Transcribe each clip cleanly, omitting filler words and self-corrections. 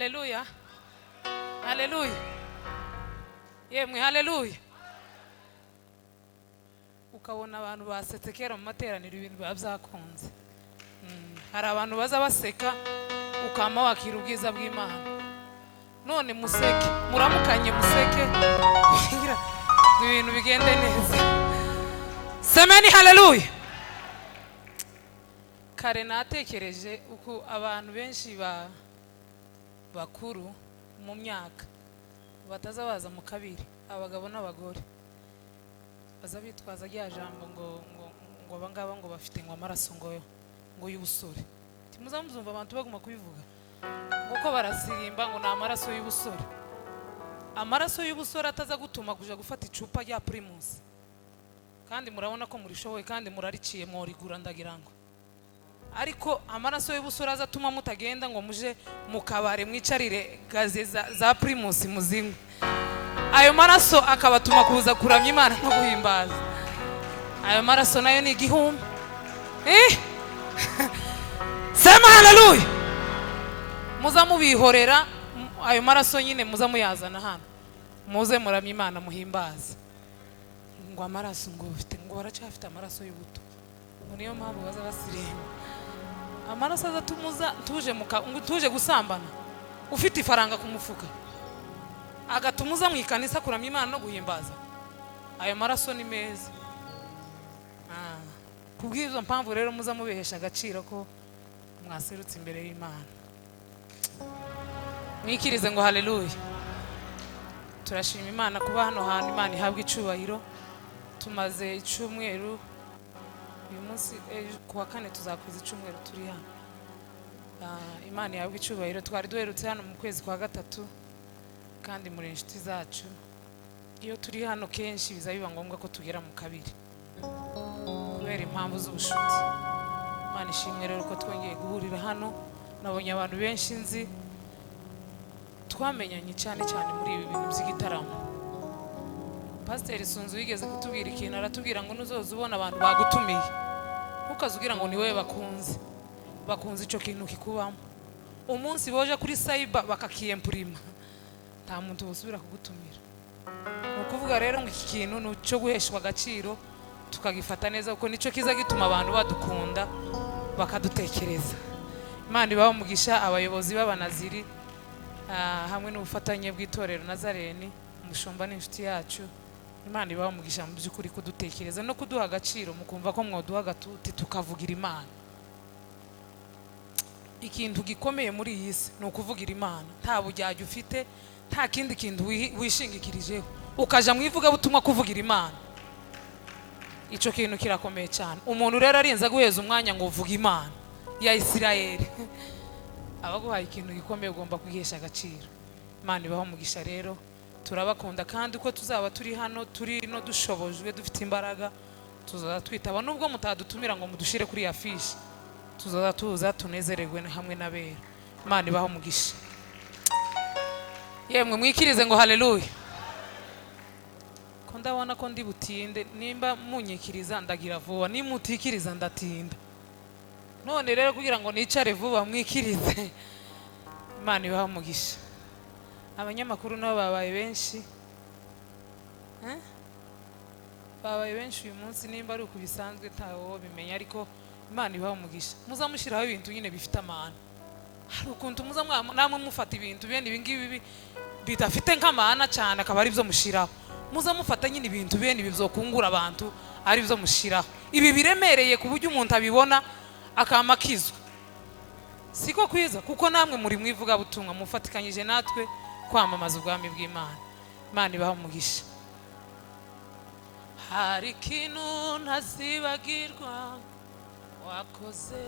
Haleluya. Haleluya. Yemwe haleluya. Ukabona abantu basetse kera mu materaniro ibintu byakunze. Hari abantu baza baseka ukama wakira ubwiza bw'Imana. None museke, muramukanye museke kugira ibintu bigende neza. Semeni haleluya. Kare natekereje uko abantu benshi bakuru mu myaka bataza baza mu kabiri, abagabo n'abagore baza bitwaza rya jambo ngo abangaba ngo bafite ngo amaraso ngo y'ubusore. Timuzamuzumva abantu baguma kubivuga nguko barasirimba ngo na amaraso y'ubusore. Amaraso y'ubusore ataza gutuma kuja gufata icupa rya Primus, kandi murabona ko murishoboye kandi murariciye morigura ndagira ngo. Ariko amaraso y'ubusore azatuma mutagenda ngo muje mukabare mwicarire gaze za Primus muzimu. Ayo maraso akabatuma kuza kuramya Imana no guhimbaza. Ayo maraso nayo ni igihumbi. Sema haleluya. Muza mubihorera ayo maraso nyine muza muyazana hano. Muze muramya Imana muhimbaza. Ngo amaraso ngo ufite ngo baracafite amaraso y'ubuto. Ngo niyo mpamvu baza basirema. Amaraso azatumuza tuje gusambana ufite ifaranga ku mufuka agatumuza mu ikanisa kuramya Imana no guhimbaza. Ayo maraso ni meza. Kubwizo mpamvu rero muza mubehesha agaciro ko mwaserutse imbere y'Imana. Mwikirize ngo haleluya. Turashima Imana kuba hano hantu. Imana ihabwa icubahiro. Tumaze icumweru uyu munsi kuwa kane tuzakuza icumweru turi hano. Imana ihabwa icubahiro. Twari duherutse hano mu kwezi kwa gatatu kandi muri inshuti zacu. Iyo turi hano kenshi biza biba ngombwa ko tugera mu kabiri kubera impamvu z'ubushuti. Imana ishimwe rero ko twongeye guhurira hano. Nabonye abantu benshi nzi twamenyanye cyane muri ibi bintu by'igitaramo. Pastor Sunzu yigeze kutubwira ikintu, aratubwira ngo nuzoza ubona abantu bagutumiye ukazugira ngo ni wewe bakunze ico kintu kikubamo. Umunsi boje kuri cyber bakakiyempurima nta muntu usubira kugutumira. Ukuvuga rero ngo iki kintu nuco guheshwa agaciro tukagifata neza kuko nico kiza gituma abantu badukunda bakadutekereza. Imana ibaho mugisha abayobozi b'abanaziri hamwe n'ubufatanye bw'itorero Nazareni. Umushumba n'inshuti yacu. Imana ibaho mugisha mu byukuri kudutekereza no kuduha agaciro mukumva ko mwoduha gatuti tukavugira Imana. Ikintu gikomeye muri iyi si no kuvugira Imana. Nta bujyaje ufite, nta kindi kintu wishingikirijeho ukaja mwivuga butumwa kuvugira Imana. Ico kintu kirakomeye cyane. Umuntu rero arinza guheza umwanya ngo uvuga Imana ya Isirayeli. Abaguhaye ikintu gikomeye ugomba kugihesha agaciro. Imana ibaho mugisha rero. Turabakunda kandi uko tuzaba turi hano turi no dushobojwe dufite imbaraga tuzaza twitaba nubwo mutadutumira ngo mudushire kuri ya fishi. Tuzaza tuza tunezererwe hamwe n'abera. Imana ibaho mugisha. Yemwe mwikirize ngo haleluya. Ko ndabona ko ndi butinde nimba munyikiriza ndagira vuba nimutikiriza ndatinda. None rero kugira ngo nicare vuba mwikirize. Imana ibaho mugisha. Abanyamakuru nabo babaye benshi. Babaye benshi uyu munsi nimba ari ukubisanzwe tawo bimenya ariko Imana ibaho mugisha. Muza mushiraho ibintu nyine bifite amana. Hari ukuntu muza namwe mufata ibintu bene ibingibi bidafite nk'amana cyane akaba ari byo mushiraho. Muza mufata nyine ibintu bene ibi bizokungura abantu ari byo mushiraho. Ibi biremereye ku buryo umuntu abibona akamakizwa. Siko kwiza kuko namwe muri mwivuga butumwa mufatikanyije natwe kwamamaza ubwami bw'Imana. Imana ibaho mugisha. Hari ikintu ntazibagirwa wakoze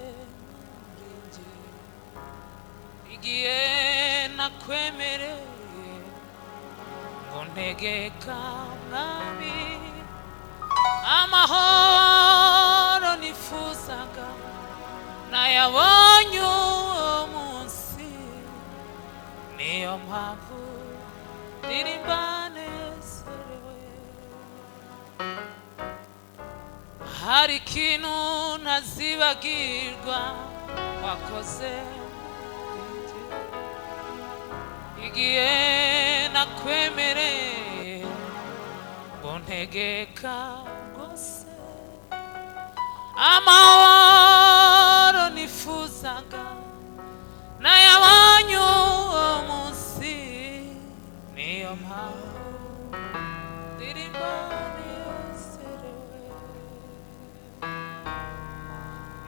muri njye igihe nakwemereye ngo ntegeka mwami amahoro nifuzaga nayabonye uwo munsi. Niyo mpamvu ndirimba nezerewe. Hari ikintu ntazibagirwa wakoze igihe nakwemereye ngo ntegeka rwose amahoro nifuzaga nayabonye uwo munsi niyo mpamvu ndirimba nezerewe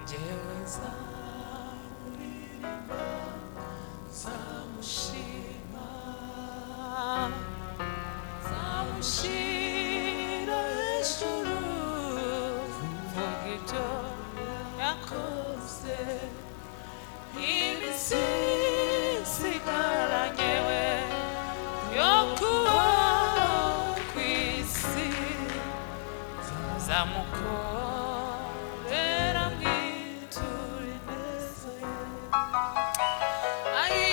njyewe nzamuririmba nzamushima nzamushyira hejuru mvuga ibyo yakoze iminsi isigaranye we yo kubaho ku isi nzamukorera mwitura ineza ye ai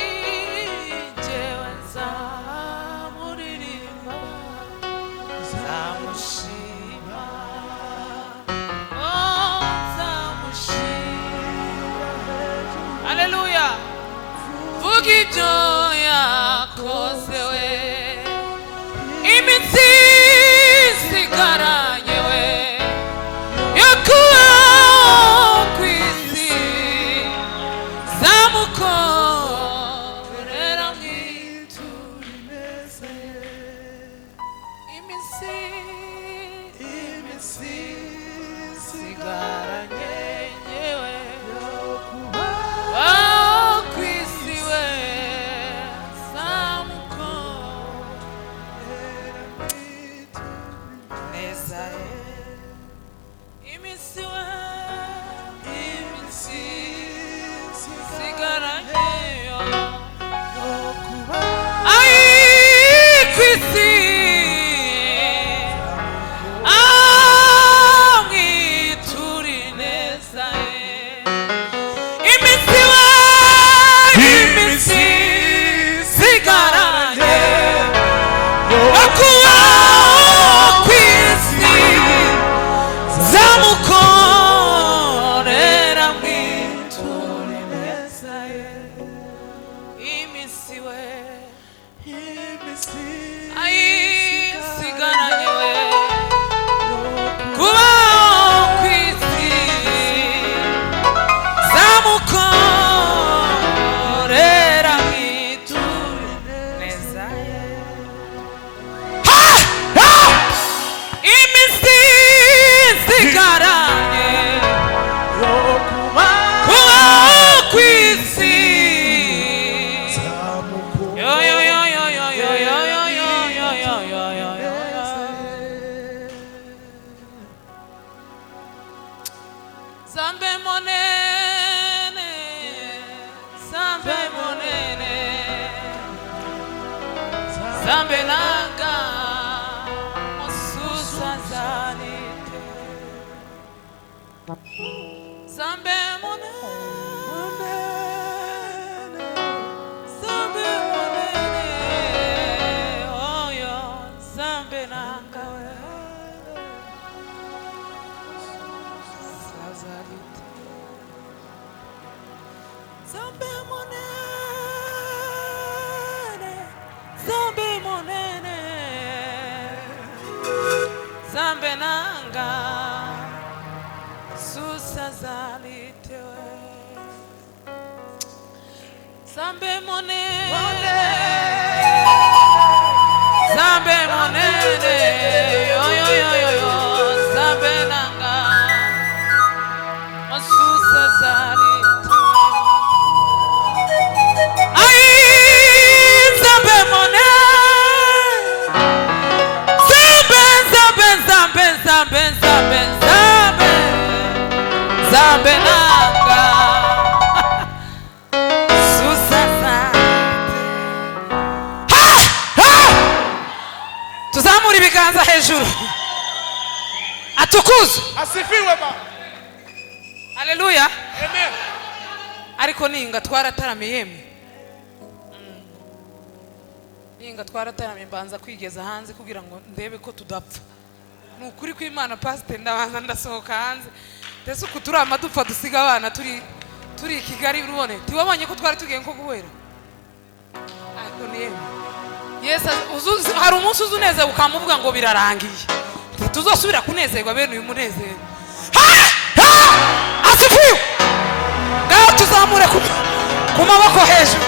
njyewe nzamuririmba nzamushima Haleluya vuga ibyo yakoze we iminsi isigaranye we yo kubaho ku isi nzamukorera mwitura ineza ye iminsi isigaranye yewe Zambenanga mosusa zanite Zambe monene Zambe monene oh yo Zambenanga we Sazalite Zambe monene Zambe monene Zambenanga susazalitewe Zambe monene Zambe monene yo yo yo yo yo Zambenanga susazalitewe ai Zambe monene Zambenanga tuzamura ibiganza hejuru atukuzwe asifiwe baba haleluya amen ariko ninga twarataramiye yemwe ninga twarataramiye mbanza kwigeza hanze kugira ngo ndebe ko tudapfa nukuri kw'Imana pastor ndabanza ndasohoka hanze ndetse uko turi amadupfa dusiga abana turi Kigali urubone tiwabonye ko twari tugiye nko guhera Yesu hari umunsi uzuneze ukamuvuga ngo birarangiye tuzosubira kunezerwa bene uyu munezero asifiwe ngaho tuzamure ku maboko hejuru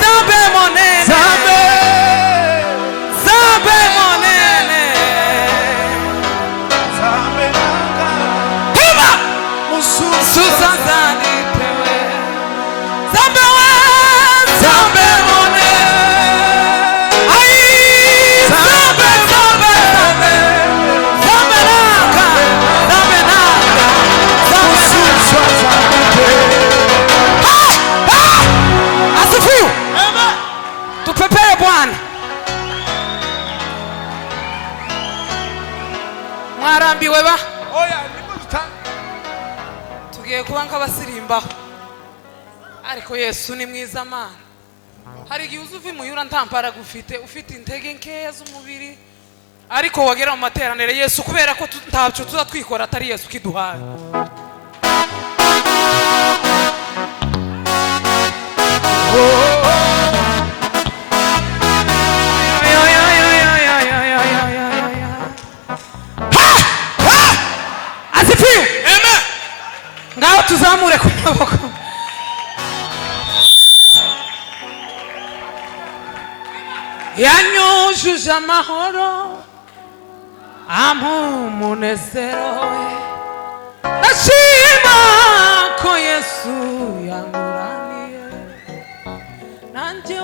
Zambe monene Zambe monene Zambe nanga Pima Mususa zanitewe Zambe wa Zambe monene Zambe Zambe Zambe nanga Zambe nanga Mususa zanitewe Asifiwe tupepeye Bwana mwarambiwe ba oya niko tugiye kuba nk'abasirimbaho ariko Yesu ni mwiza Mana hari igihe uzuva imuyura ntampara gufite ufite intege nkeya z'umubiri ariko wagera mu materanire Yesu kubera ko ntacyo tuza twikora atari Yesu kiduhaye ngaho tuzamure ku maboko yanyujuje amahoro umunezero we ndashima ko Yesu yanguraniye nanjye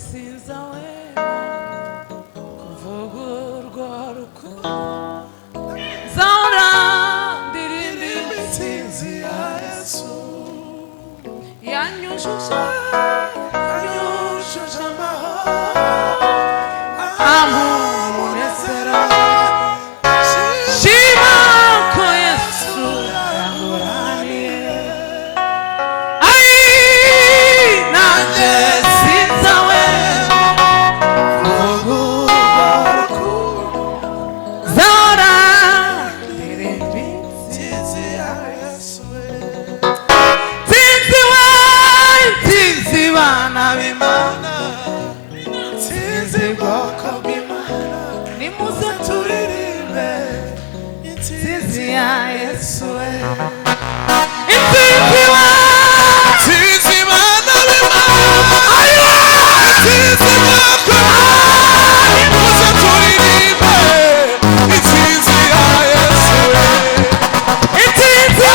sinza we kuvuga urwo rukundo yanyujuje umunezero shima ko Yesu yanguraniye nanjye sinza we kuvuga zahora ndirimba intsinzi ya Yesu bana b'Imana intsinzi bwoko bw'Imana nimuze turirimbe intsinzi ya Yesu intsinzi bana b'Imana intsinzi bwoko nimuze turirimbe intsinzi ya Yesu intsinzi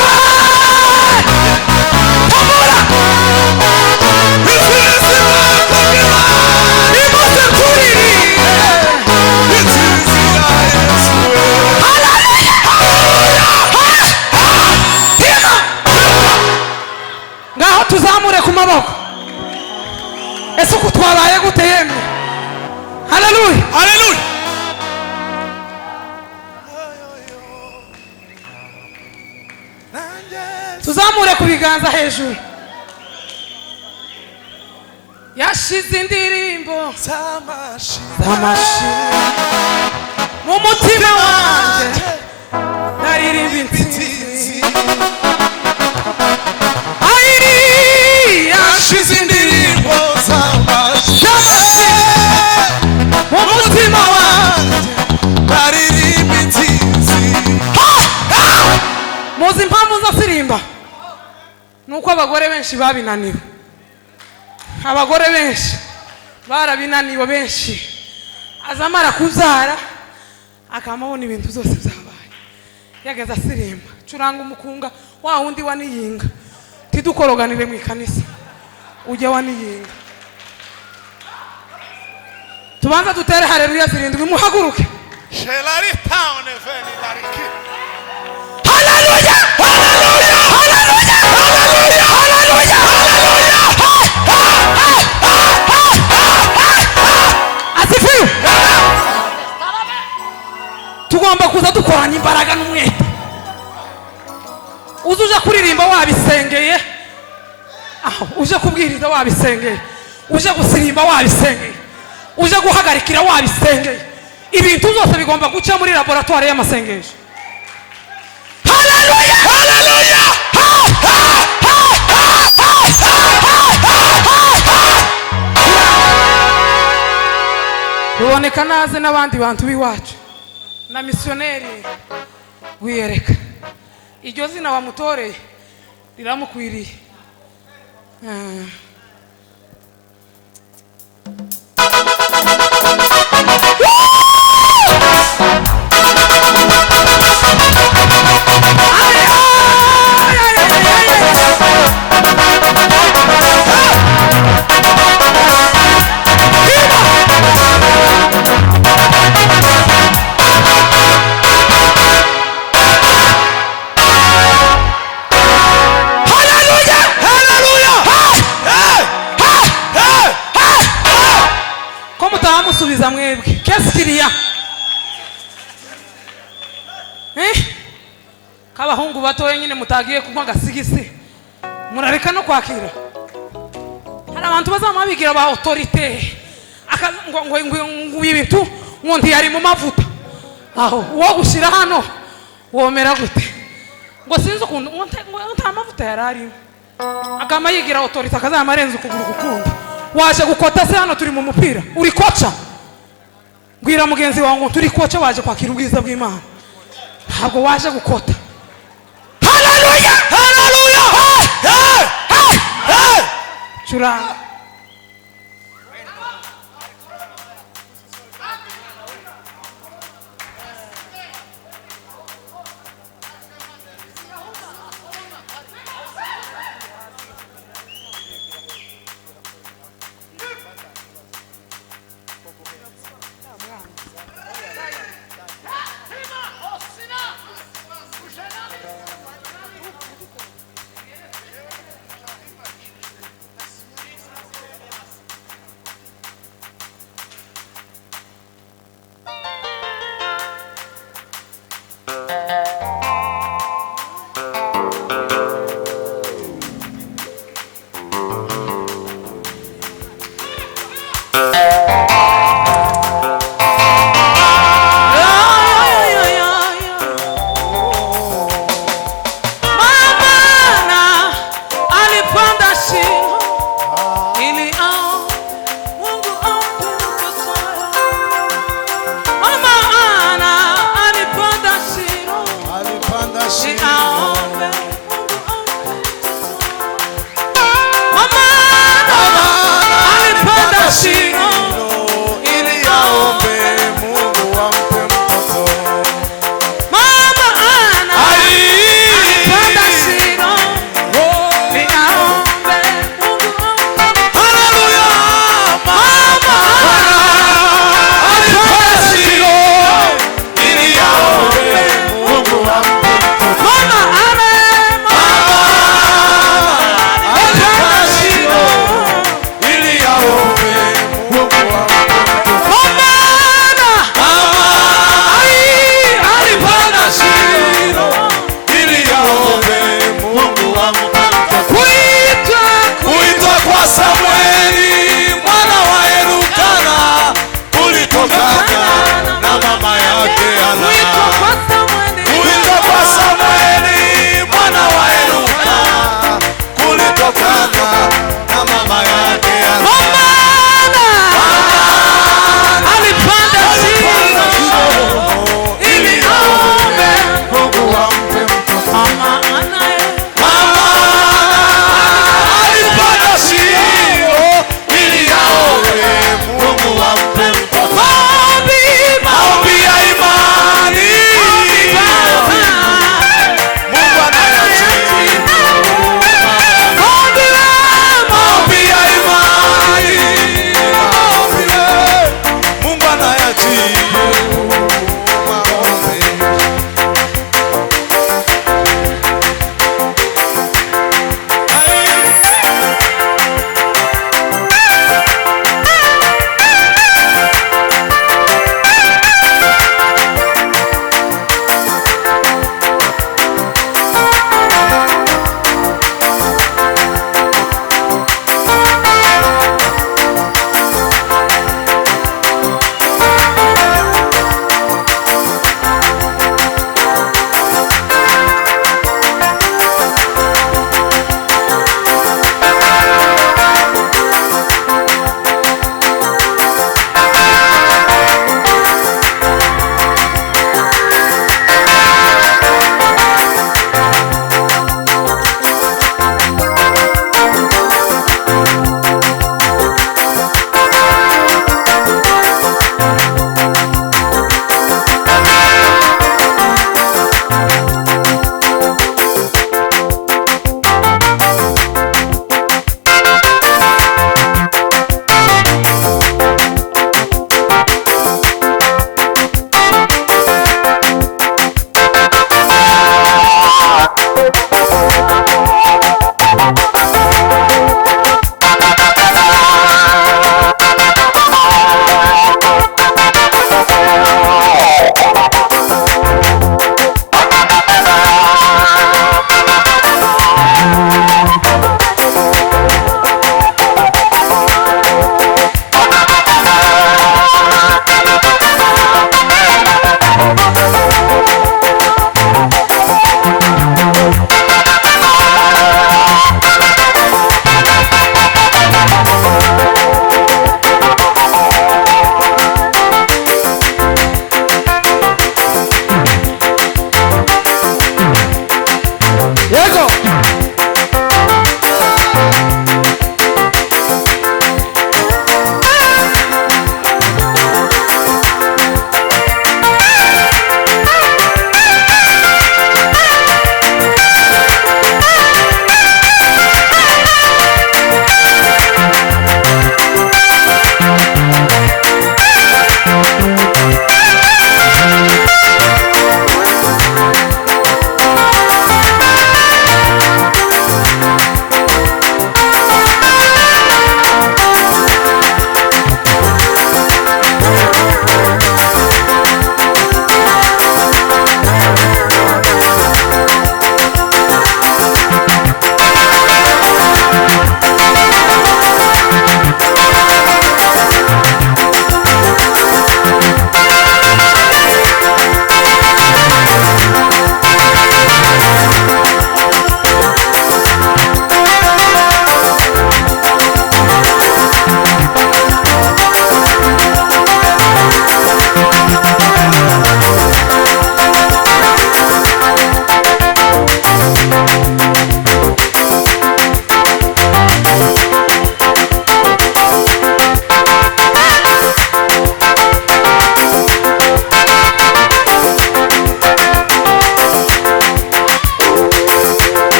tuzamure ku maboko ese uko twabaye gute yemwe haleluya haleluya tuzamure ku biganza hejuru yashize indirimbo z'amashimwe mu mutima wanjye naririmba intsinzi yashize indirimbo z'amashimwe mu mutima wanjye naririmba intsinzi muzi impamvu nzasirimba nuko abagore benshi babinaniwe abagore benshi barabinaniwe benshi azamara kuzara akamabona ibintu byose byabaye yageze asirimba curanga umukunga wa wundi waniyinga tidukoroganire mu ikanisa ujye waniyinga tubanza dutere haleluya zirindwi muhaguruke shelari town eveni lariki haleluya haleluya haleluya haleluya haleluya asifiwe tugomba kuza dukoranya imbaraga n'umwete uza kuririmba wabisengeye uje kubwiriza wabisengeye uje gusirimba wabisengeye uje guhagarikira wabisengeye ibintu byose bigomba guca muri laboratoire y'amasengesho haleluya haleluya kaboneka naze n'abandi bantu b'iwacu na misiyoneri wiyereka. Iryo zina wamutoreye riramukwiriye. Subiza mwebwe kesi kiriya kabahungu batoye nyine mutagiye kunywa gasigisi murareka no kwakira. Hari abantu bazamabigira ba autorite ngo ibintu ngo ntiyari mu mavuta aho wo gushira hano womera gute ngo sinzi ukuntu nta mavuta yarari agama yigira autorite akazamarenza ukuguru gukunda. Waje gukota se hano turi mu mupira uri koca Gwira mugenzi wangu turi koca waje kwakira ubwiza bw'Imana. Ntabwo waje gukota. Haleluya! Haleluya! Hey! Hey! Hey! Churanga.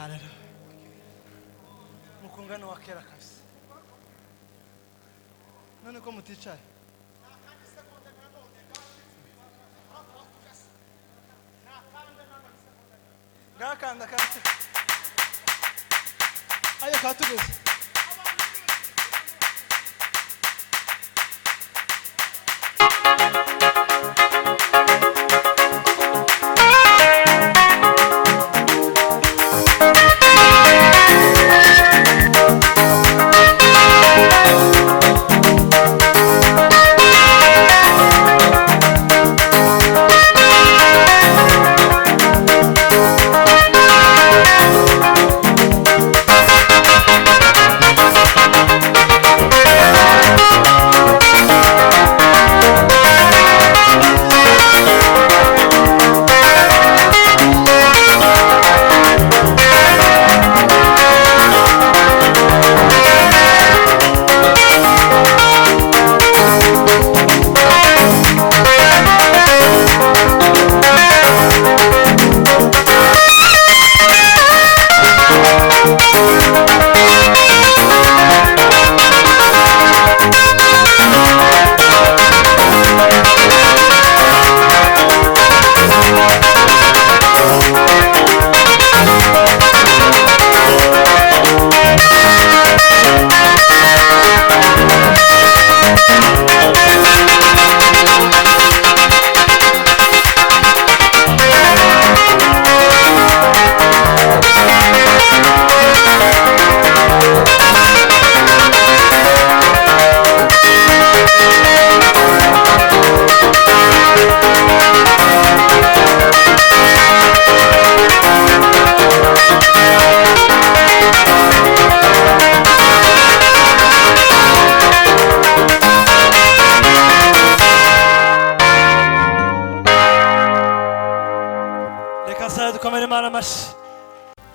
Haleluya. Mukungano wa kera kabisa. None ko muticaye? Gakanda kabisa. Ayo katugeze.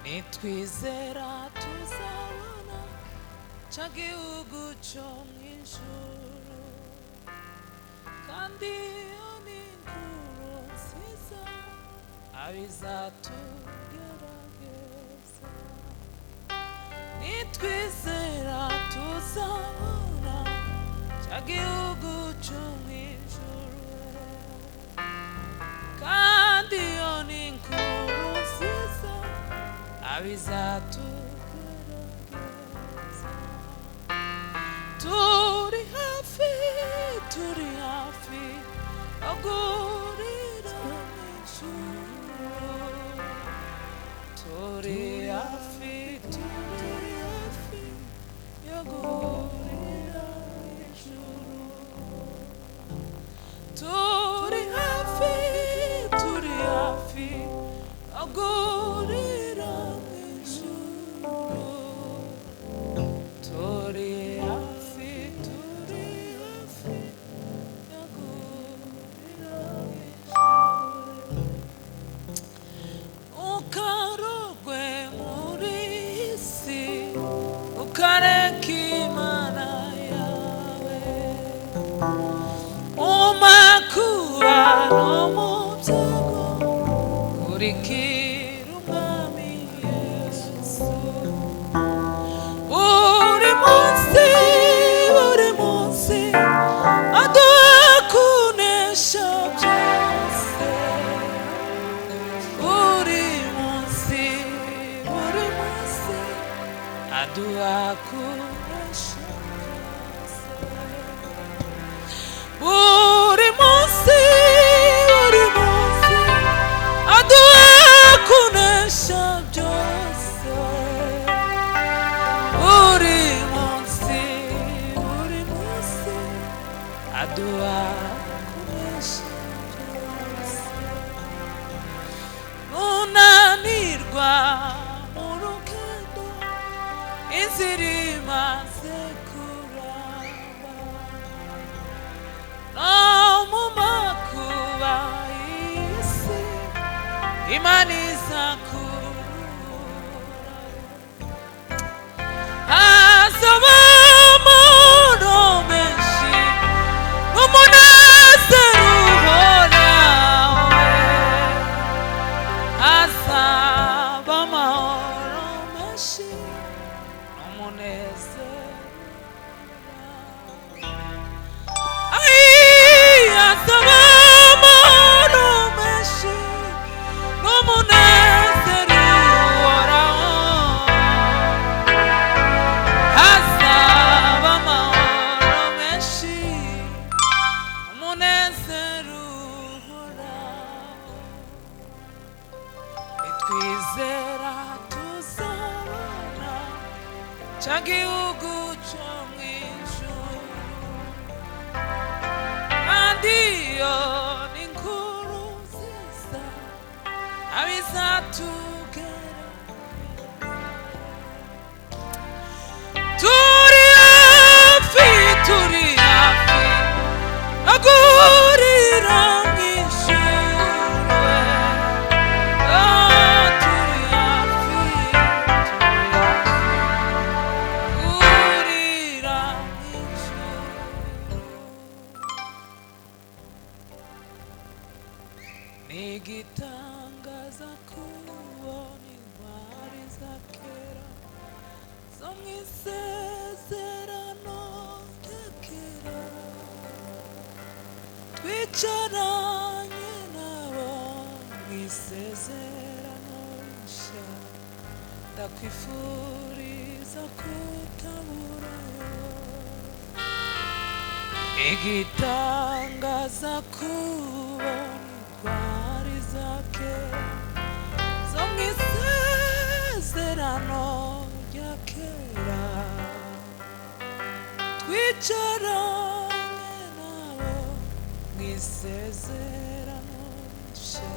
Nitwizera tuzabona ca gihugu co mw'ijuru, kandi iyo ni inkuru nziza abizatugerageza. Nitwizera tuzabona ca gihugu co mw'ijuru, kandi iyo ni inkuru nziza abizatugerageza. Turi hafi agurira mw'ijuru. Turi hafi agurira mw'ijuru. Turi hafi agurira Asaba mahoro cy'igihugu cyo mu ijuru kandi iyo ni inkuru nziza abizatugera turi hafi no guhurira mu ijuru turi hafi guhurira mu ijuru. Ni igitangaza kubona intwari za kera zo mu isezerano rya kera twicaranye nabo mu isezerano rishya ndakwifuriza kutaburayo. Igitangaza kubona intwari za kera zo mu isezerano rya kera twicaranye nabo mu isezerano rishya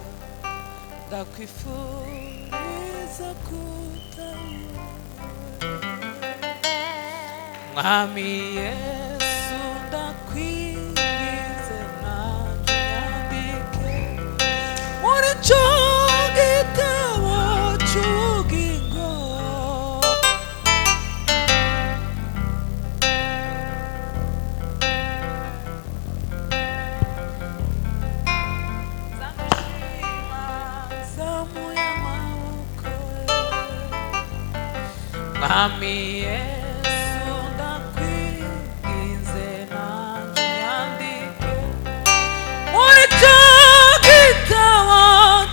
ndakwifuriza kutaburayo. Mwami Yesu ndakwingize nanjye nyandike muri cyo gitabo cy'ubugingo zamushima zamuye amaboko Mwami Yesu ndakwingize nanjye nyandike muri cyo gitabo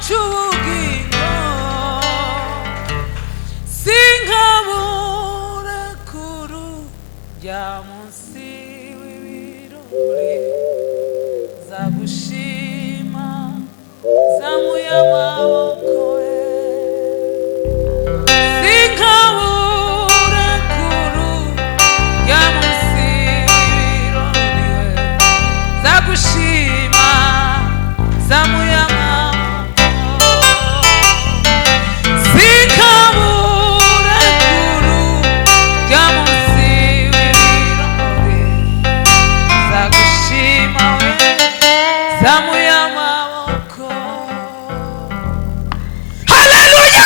cy'ubugingo sinkabure kurujya munsi w'ibirori zagushima zamuye amaboko sinkabure kurujya munsi w'ibirori zagushima zamuye amaboko sinkabure kurujya munsi w'ibirori zagushima we zamuye amaboko. Haleluya!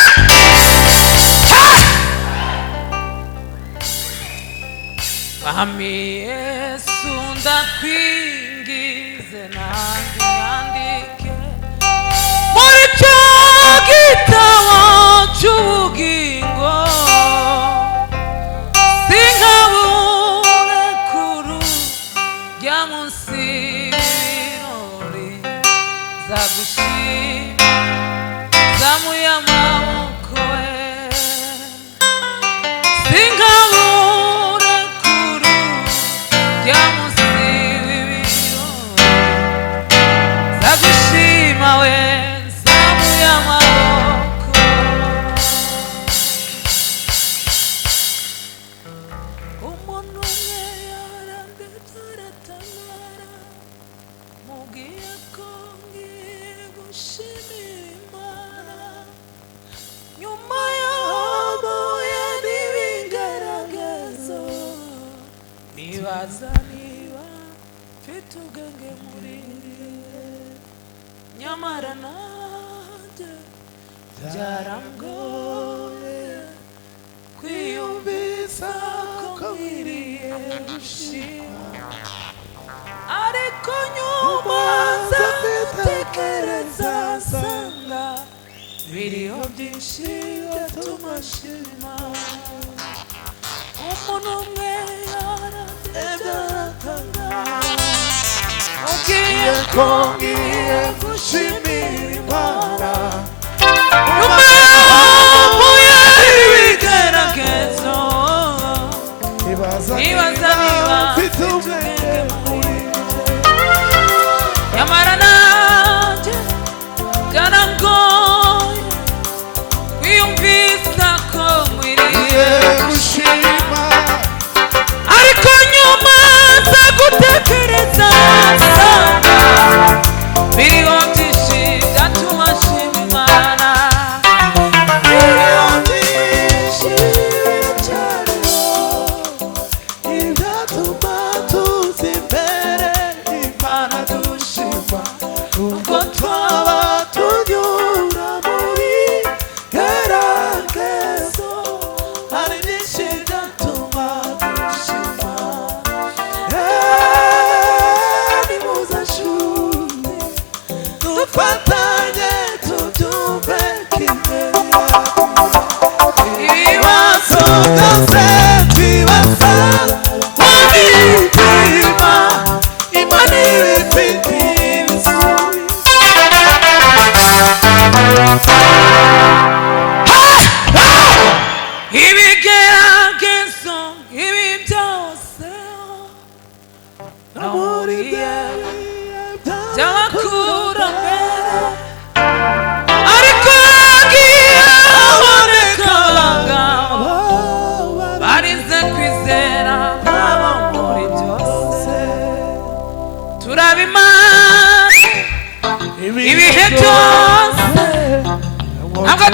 Mwami Yesu ndakwingize nanjye nyandike muri cyo gitabo cy'ubugingo sinkabure kurujya munsi w'ibirori zagushima zamuye amaboko we sinkabure kurujya munsi w'ibirori zagushima we zamuye amaboko. Umuntu umwe yarandetse aratabara mubwiye ko ngiye gushimira Imana nyuma y'aho n'ibigaragazo nibaza niba mfite ubwenge muri nyamara nanjye byarangoye kwiyumvisa ko nkwiriye gushima ariko nyuma nza gutekereza nsanga biriho byinshi byatuma nshima. Umuntu umwe yarandetse aratangara mubwiye ko ngiye gushimira Imana nyuma y'aho ibigaragazo nibaza niba mfite ubwenge muri nyamara nanjye byarangoye kwiyumvisa ko nkwiriye gushima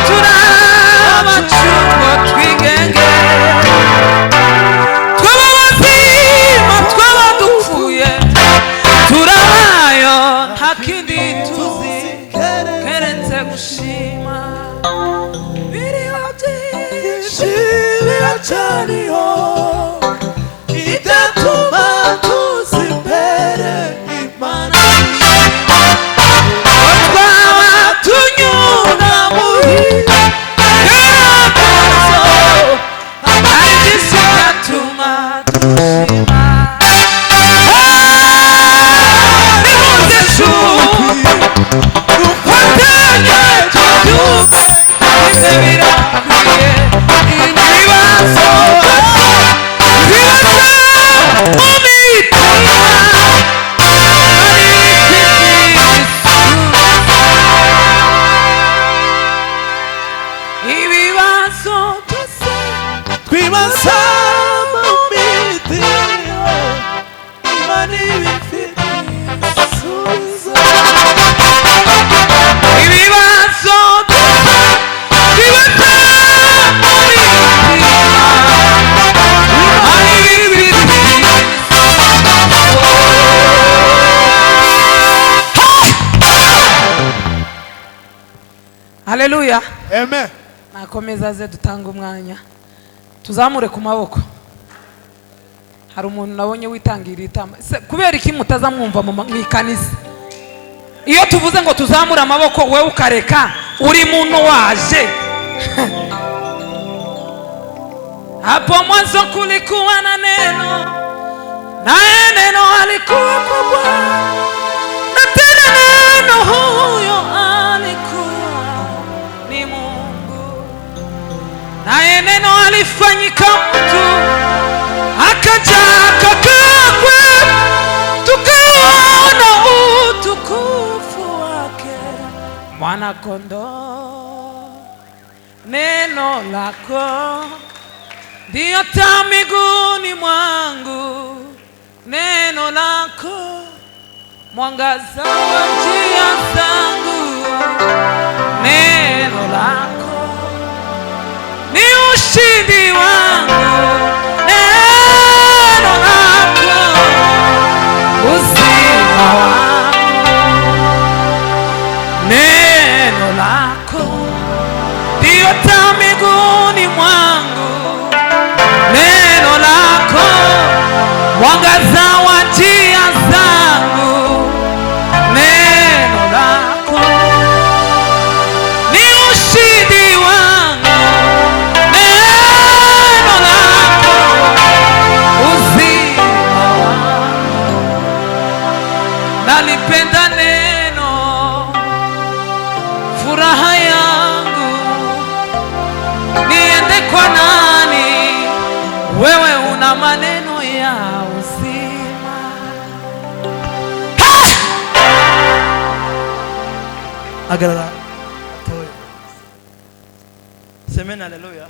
turabacungo twigenge tw'abazima tw'abadupfuye turabayo nta kindi tuzi keretse gushima biriho byinshi biracariho idatuma tuzi imbere Imana twaba tunyura muri gerageza ariko isi igatuma dushima nimuze nshuti dufatanye tubyuke ibyo birakwiye ibibazo bibaza mu mitima ariko ibibazo byose twibaza mu mitima Imana ibifite ibisubizo ibibazo byose bibaza mu mitima Haleluya. amen Nakomeza ze dutanga umwanya tuzamure ku maboko. Hari umuntu nabonye witangira itama kubera iki mutaza mwumva mu ikanisa iyo tuvuze ngo tuzamure amaboko wewe ukareka uri muntu waje. Hapo mwanzo kulikuwa na neno naye neno alikuwa kwa Bwana na tena neno huyo alikuwa ni Mungu naye neno alifanyika mtu akaja akakaa kwetu tukaona utukufu wake mwana kondoo. Neno lako ndio taa miguuni mwangu, neno lako mwangaza wa njia zangu, neno lako ni ushindi wangu, neno lako uzima wangu, neno lako ndio taa miguuni mwangu, neno lako mwangaza wa njia zangu, neno lako ni ushindi wangu, neno lako uzima wangu. Nalipenda neno furaha yangu, niende kwa nani? Wewe una maneno ya uzima. Agarara. Semeni haleluya.